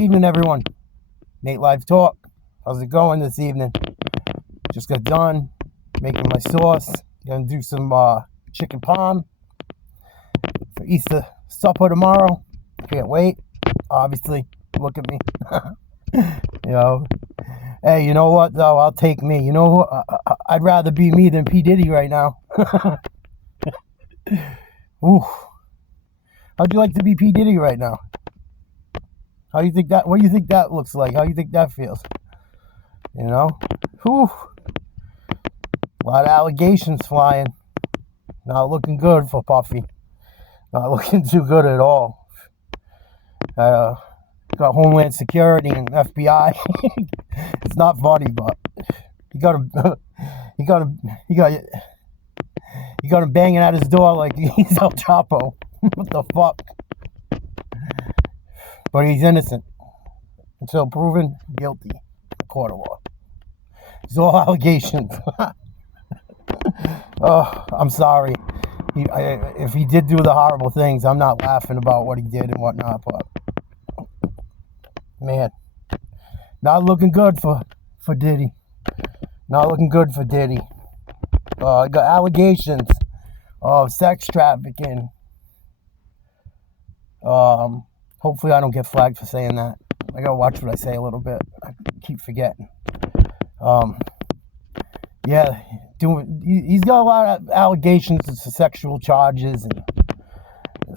evening, everyone. Nate Live Talk. How's it going this evening? Just got done making my sauce. Gonna do some chicken parm for Easter supper tomorrow. Can't wait. Obviously, look at me. Hey, you know what though? I'll take me. You know what? I'd rather be me than P. Diddy right now. Ooh. How'd you like to be P. Diddy right now? How do you think that? What do you think that looks like? How do you think that feels? Whew. A lot of allegations flying. Not looking good for Puffy. Not looking too good at all. Got Homeland Security and FBI. It's not funny, but you got him banging at his door like he's El Chapo. What the fuck? But he's innocent until proven guilty in a court of law. It's all allegations. Oh, I'm sorry. If he did do the horrible things, I'm not laughing about what he did and whatnot, but man, not looking good for Diddy. Not looking good for Diddy. I got allegations of sex trafficking. Hopefully I don't get flagged for saying that. I gotta watch what I say a little bit. I keep forgetting. Yeah, he's got a lot of allegations of sexual charges and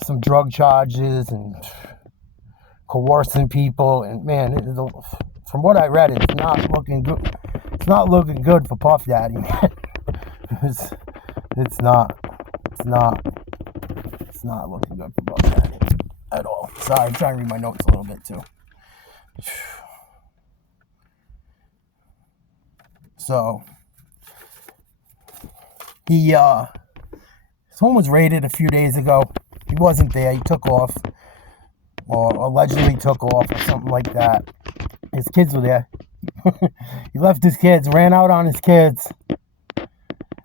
some drug charges and coercing people. And man, from what I read, it's not looking good. It's not looking good for Puff Daddy, man. It's not looking good for Puff Daddy at all. Sorry, I'm trying to read my notes a little bit too. So his home was raided a few days ago. He wasn't there. He took off, or allegedly took off, or something like that. His kids were there. He left his kids, ran out on his kids,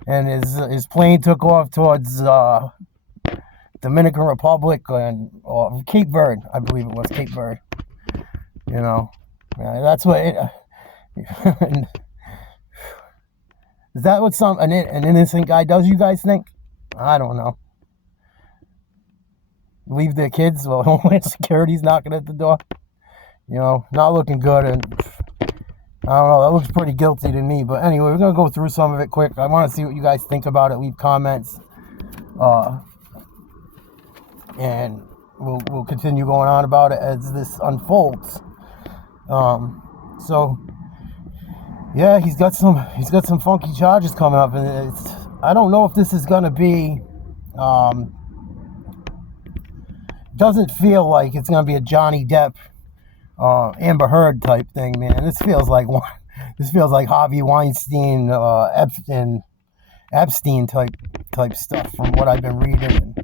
and his plane took off towards Dominican Republic or Cape Verde, I believe it was Cape Verde. That's what it. Is that what an innocent guy does, you guys think? I don't know. Leave their kids while Homeland Security's knocking at the door? Not looking good. And I don't know, that looks pretty guilty to me. But anyway, we're going to go through some of it quick. I want to see what you guys think about it. Leave comments. And we'll continue going on about it as this unfolds. So yeah, he's got some funky charges coming up, and I don't know if this is gonna be. Doesn't feel like it's gonna be a Johnny Depp, Amber Heard type thing, man. This feels like Harvey Weinstein, Epstein type stuff from what I've been reading,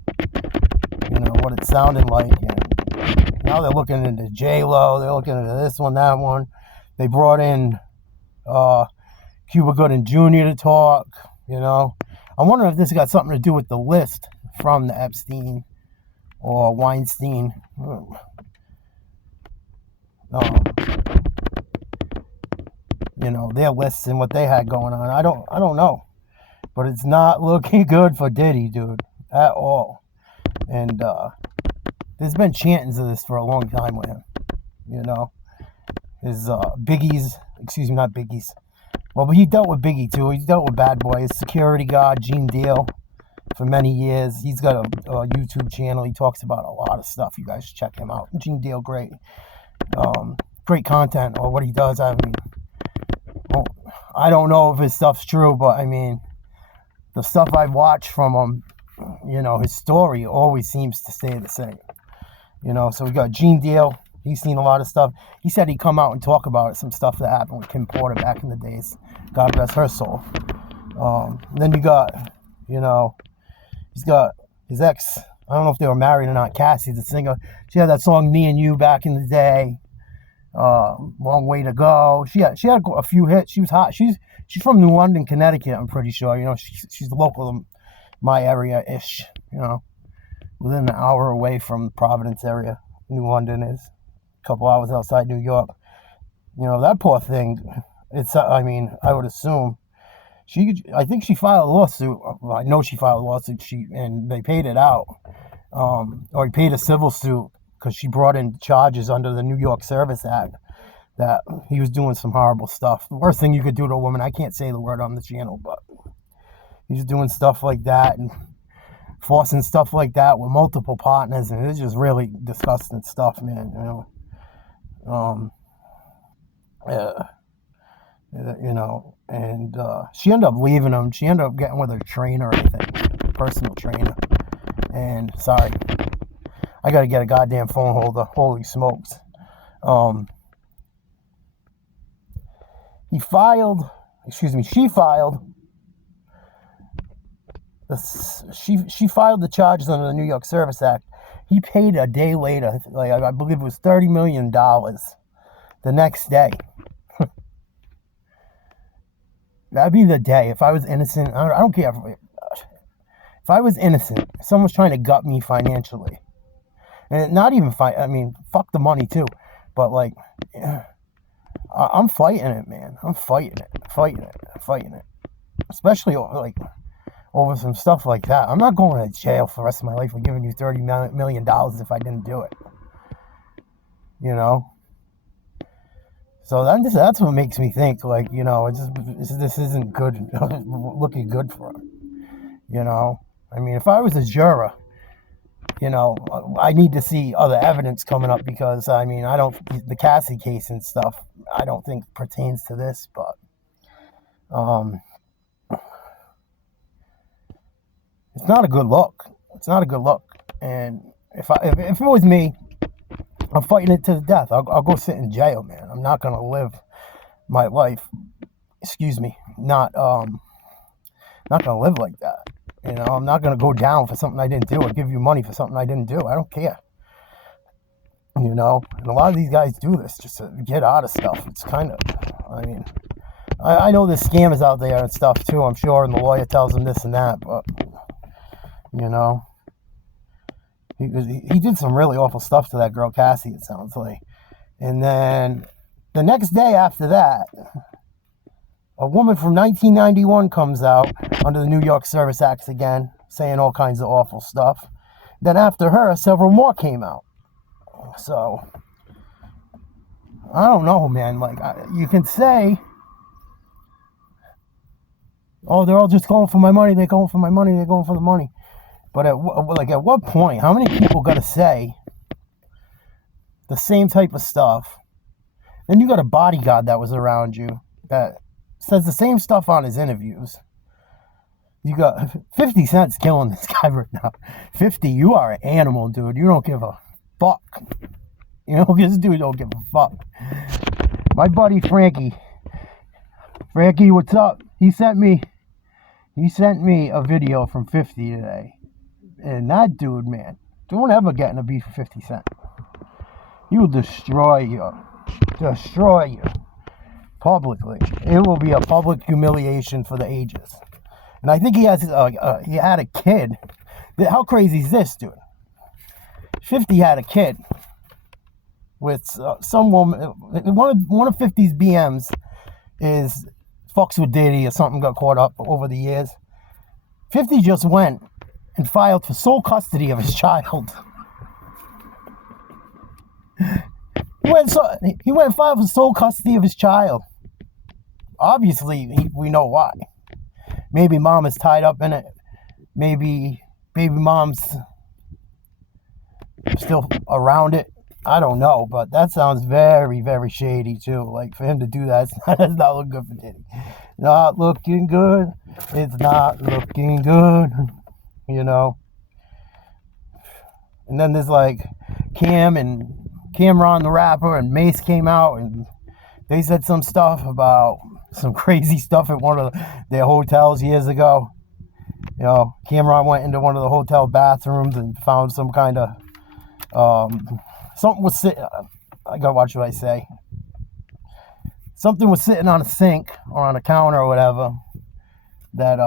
and what it sounded like. And now they're looking into J-Lo. They're looking into this one, that one. They brought in Cuba Gooding Jr. to talk. I'm wondering if this got something to do with the list from the Epstein or Weinstein. Their lists and what they had going on. I don't know, but it's not looking good for Diddy, dude, at all. And there's been chantings of this for a long time with him. His Biggie's, not Biggie's. Well, but he dealt with Biggie too. He's dealt with Bad Boy, his security guard, Gene Deal, for many years. He's got a YouTube channel. He talks about a lot of stuff. You guys should check him out. Gene Deal, great content, or what he does. I don't know if his stuff's true, but the stuff I've watched from him, his story always seems to stay the same. So we got Gene Deal. He's seen a lot of stuff. He said he'd come out and talk about it, some stuff that happened with Kim Porter back in the days. God rest her soul. Then you got, he's got his ex. I don't know if they were married or not. Cassie, the singer. She had that song "Me and You" back in the day. Long Way to Go. She had a few hits. She was hot. She's from New London, Connecticut. I'm pretty sure. She's local to my area ish. Within an hour away from the Providence area, New London is. a couple hours outside New York. That poor thing. I would assume I think she filed a lawsuit. Well, I know she filed a lawsuit. And they paid it out, or he paid a civil suit because she brought in charges under the New York Service Act that he was doing some horrible stuff. The worst thing you could do to a woman, I can't say the word on the channel, but he's doing stuff like that and forcing stuff like that with multiple partners, and it's just really disgusting stuff, man. And she ended up leaving him. She ended up getting with her trainer, I think, personal trainer. And sorry, I gotta get a goddamn phone holder. Holy smokes. She filed the charges under the New York Service Act. He paid a day later, like I believe it was $30 million the next day. That'd be the day. If I was innocent, I don't care. If I was innocent, if someone's trying to gut me financially, and not even fuck the money too, but like, I'm fighting it, man. I'm fighting it. Especially like over some stuff like that. I'm not going to jail for the rest of my life for giving you $30 million if I didn't do it. So that's what makes me think, like, this isn't good, looking good for him. If I was a juror, I need to see other evidence coming up because, the Cassie case and stuff, I don't think pertains to this, but, it's not a good look. And if it was me, I'm fighting it to the death. I'll go sit in jail, man. I'm not going to live my life, not going to live like that. I'm not going to go down for something I didn't do or give you money for something I didn't do. I don't care. And a lot of these guys do this just to get out of stuff. It's kind of, I know there's scammers out there and stuff too, I'm sure, and the lawyer tells them this and that, but, he did some really awful stuff to that girl, Cassie, it sounds like. And then the next day after that, a woman from 1991 comes out under the New York Service Act again, saying all kinds of awful stuff. Then after her, several more came out. So, I don't know, man. Like, you can say, oh, they're all just going for my money, they're going for the money. But at what point, how many people got to say the same type of stuff? Then you got a bodyguard that was around you that says the same stuff on his interviews. You got 50 Cent's killing this guy right now. 50, you are an animal, dude. You don't give a fuck. This dude don't give a fuck. My buddy Frankie, what's up? He sent me a video from 50 today. And that dude, man, don't ever get in a beef with 50 Cent. He will destroy you publicly. It will be a public humiliation for the ages. And I think he had a kid. How crazy is this, dude? 50 had a kid with some woman. One of 50's BMs is fucks with Diddy or something, got caught up over the years. 50 just went and filed for sole custody of his child. He went and filed for sole custody of his child. Obviously, we know why. Maybe mom is tied up in it. Maybe baby mom's still around it. I don't know, but that sounds very, very shady too. Like, for him to do that, it's not looking good for Diddy. Not looking good. It's not looking good. And then there's like Cameron the rapper and Mace came out and they said some stuff about some crazy stuff at one of their hotels years ago. Cameron went into one of the hotel bathrooms and found some kind of something was sitting. I gotta watch what I say. Something was sitting on a sink or on a counter or whatever. That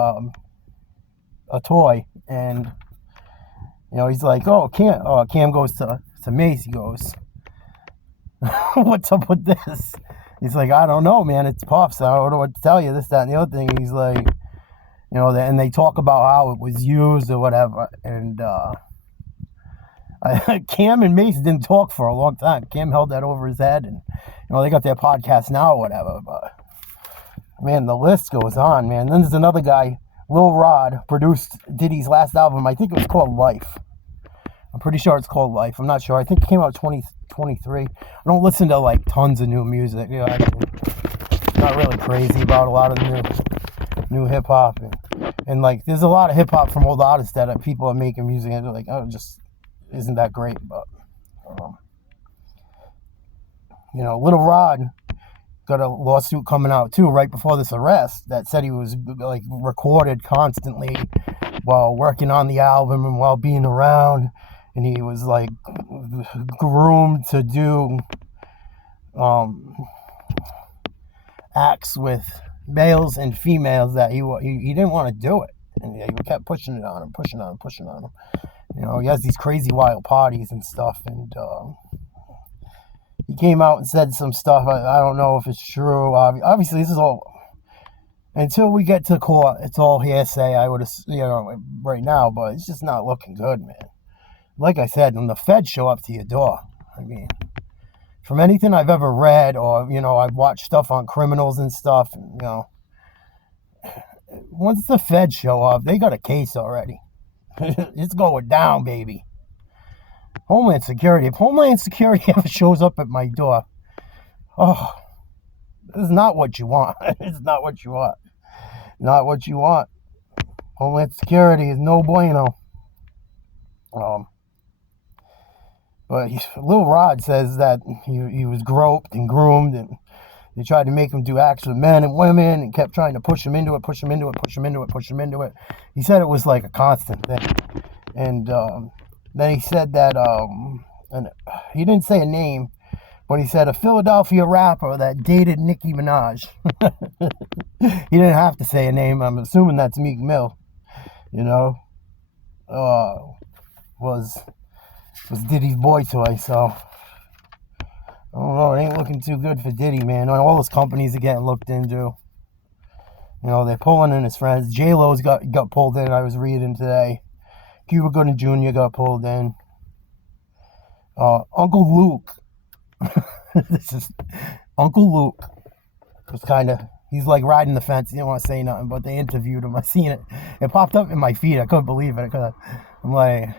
a toy, and he's like, oh, Cam goes to Mace. He goes, What's up with this? He's like, I don't know, man. It's Puffs. I don't know what to tell you. This, that, and the other thing. He's like, and they talk about how it was used or whatever. And Cam and Mace didn't talk for a long time. Cam held that over his head, and they got their podcast now or whatever. But man, the list goes on, man. Then there's another guy, Lil Rod, produced Diddy's last album. I think it was called Life. I'm pretty sure it's called Life. I'm not sure. I think it came out 2023. I don't listen to like tons of new music. I'm not really crazy about a lot of new hip hop, and like there's a lot of hip hop from old artists that people are making music and they're like, oh, just isn't that great. But Lil Rod got a lawsuit coming out too right before this arrest that said he was like recorded constantly while working on the album and while being around, and he was like groomed to do acts with males and females that he didn't want to do it, and he kept pushing on him. He has these crazy wild parties and stuff, and he came out and said some stuff. I don't know if it's true. Obviously, this is all, until we get to court, it's all hearsay, I would right now, but it's just not looking good, man. Like I said, when the feds show up to your door, I mean, from anything I've ever read, or, I've watched stuff on criminals and stuff, and, once the feds show up, they got a case already. It's going down, baby. Homeland Security. If Homeland Security ever shows up at my door, oh, this is not what you want. It's not what you want. Not what you want. Homeland Security is no bueno. But Lil Rod says that he was groped and groomed, and they tried to make him do acts with men and women and kept trying to push him into it. He said it was like a constant thing. And then he said that, and he didn't say a name, but he said a Philadelphia rapper that dated Nicki Minaj. He didn't have to say a name. I'm assuming that's Meek Mill, was Diddy's boy toy. So I don't know. It ain't looking too good for Diddy, man. All his companies are getting looked into. They're pulling in his friends. J-Lo's got pulled in. I was reading today. Cuba Gooding Jr. got pulled in. Uncle Luke. This is Uncle Luke. Was he's like riding the fence. He didn't want to say nothing, but they interviewed him. I seen it. It popped up in my feed. I couldn't believe it. I'm like,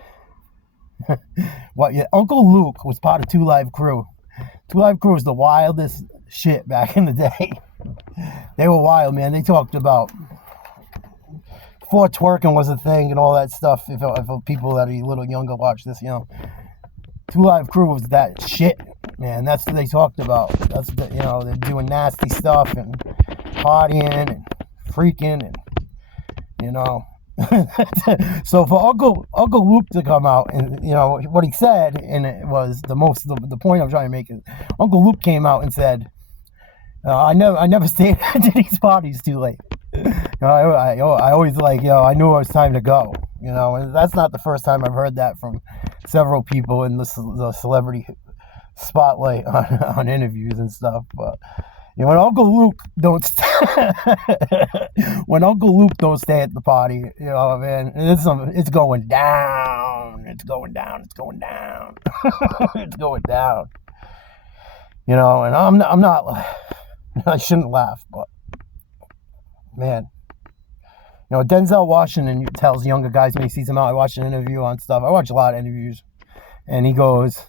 what? Yeah, Uncle Luke was part of 2 Live Crew. 2 Live Crew was the wildest shit back in the day. They were wild, man. They talked about before twerking was a thing and all that stuff. If people that are a little younger watch this, 2 Live Crew was that shit, man. That's what they talked about. That's they're doing nasty stuff and partying and freaking and So for Uncle Luke to come out and what he said, and it was the point I'm trying to make is Uncle Luke came out and said, I never stayed at Diddy's parties too late. I always I knew it was time to go. And that's not the first time I've heard that from several people in the celebrity spotlight on interviews and stuff. But when Uncle Luke don't stay at the party, man, it's going down. It's going down. It's going down. It's going down. And I'm not. I shouldn't laugh, but man, Denzel Washington tells younger guys when he sees them out. I watched an interview on stuff. I watch a lot of interviews, and he tells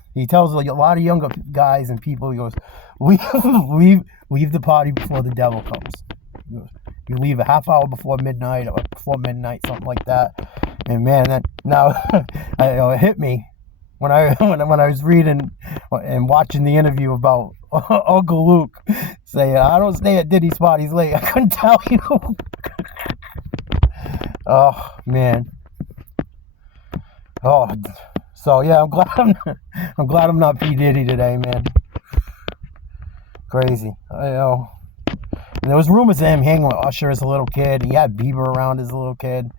a lot of younger guys and people. He goes, leave the party before the devil comes. He goes, you leave a half hour before midnight or before midnight, something like that. And man, that now it hit me when I was reading and watching the interview about Uncle Luke saying, I don't stay at Diddy's parties late. I couldn't tell you. Oh man. Oh, so yeah, I'm glad I'm not P. Diddy today, man. Crazy. And there was rumors of him hanging with Usher as a little kid. He had Bieber around as a little kid.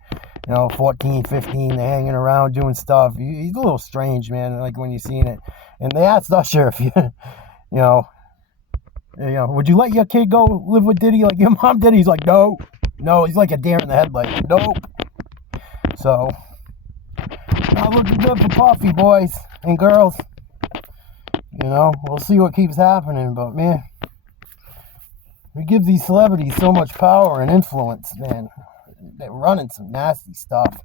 14, 15, they're hanging around doing stuff. He's a little strange, man, like when you've seen it. And they asked Usher You know, would you let your kid go live with Diddy like your mom did? He's like, no. No, he's like a deer in the headlight. Nope. So, not looking good for Puffy, boys and girls. We'll see what keeps happening, but man, we give these celebrities so much power and influence, man. They're running some nasty stuff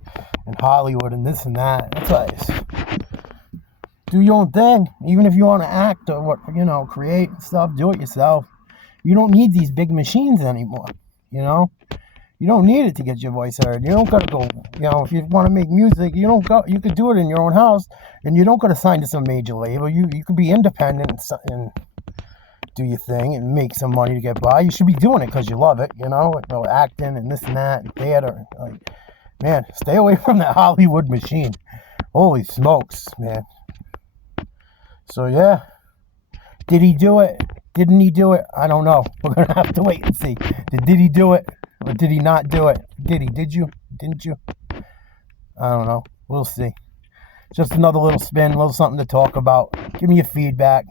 in Hollywood and this and that. It's like, do your own thing. Even if you want to act or create stuff, do it yourself. You don't need these big machines anymore. You don't need it to get your voice heard. You don't gotta go. If you want to make music, you could do it in your own house, and you don't gotta sign to some major label. You could be independent and do your thing and make some money to get by. You should be doing it because you love it. Acting and this and that and theater. Like, man, stay away from that Hollywood machine. Holy smokes, man. So yeah, did he do it? Didn't he do it? I don't know. We're gonna have to wait and see. Did he do it? Or did he not do it? Did you? Didn't you? I don't know. We'll see. Just another little spin, a little something to talk about. Give me your feedback.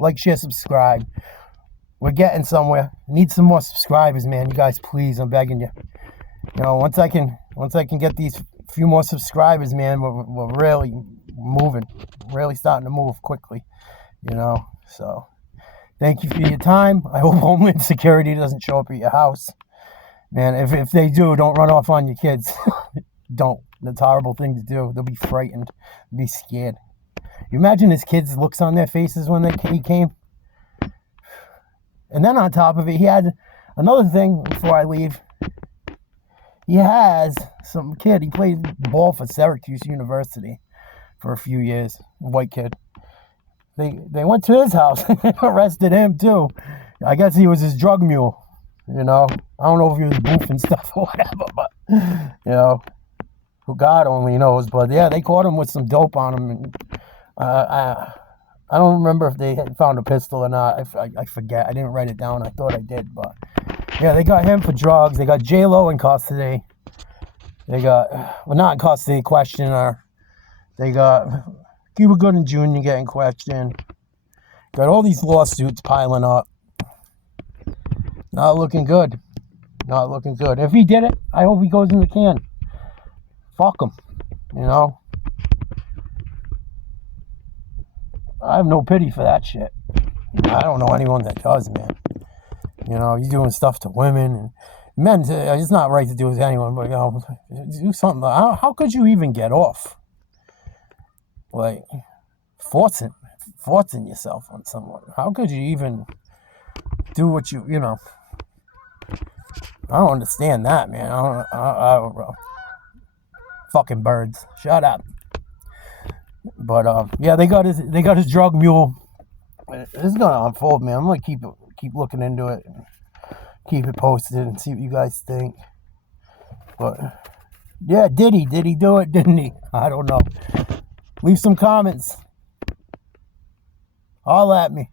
Like, share, subscribe. We're getting somewhere. Need some more subscribers, man. You guys, please, I'm begging you. Once I can get these few more subscribers, man, we're really moving. Really starting to move quickly. So thank you for your time. I hope Homeland Security doesn't show up at your house. Man, if they do, don't run off on your kids. Don't. That's a horrible thing to do. They'll be frightened. They'll be scared. You imagine his kids' looks on their faces when he came? And then on top of it, he had another thing before I leave. He has some kid. He played ball for Syracuse University for a few years. A white kid. They went to his house and arrested him too. I guess he was his drug mule. I don't know if he was boofing stuff or whatever, but who God only knows. But yeah, they caught him with some dope on him, and I don't remember if they had found a pistol or not. I forget. I didn't write it down. I thought I did, but yeah, they got him for drugs. They got J-Lo in custody. They got not in custody, questioner. They got Cuba Gooding Jr. getting questioned. Got all these lawsuits piling up. Not looking good. Not looking good. If he did it, I hope he goes in the can. Fuck him. I have no pity for that shit. I don't know anyone that does, man. He's doing stuff to women and men. It's not right to do with anyone, but do something. How could you even get off? Like, forcing yourself on someone. How could you even do what you I don't understand that, man. I don't know. Fucking birds. Shut up. But yeah, they got his drug mule. This is gonna unfold, man. I'm gonna keep looking into it and keep it posted and see what you guys think. But yeah, did he do it? Didn't he? I don't know. Leave some comments. Holla at me.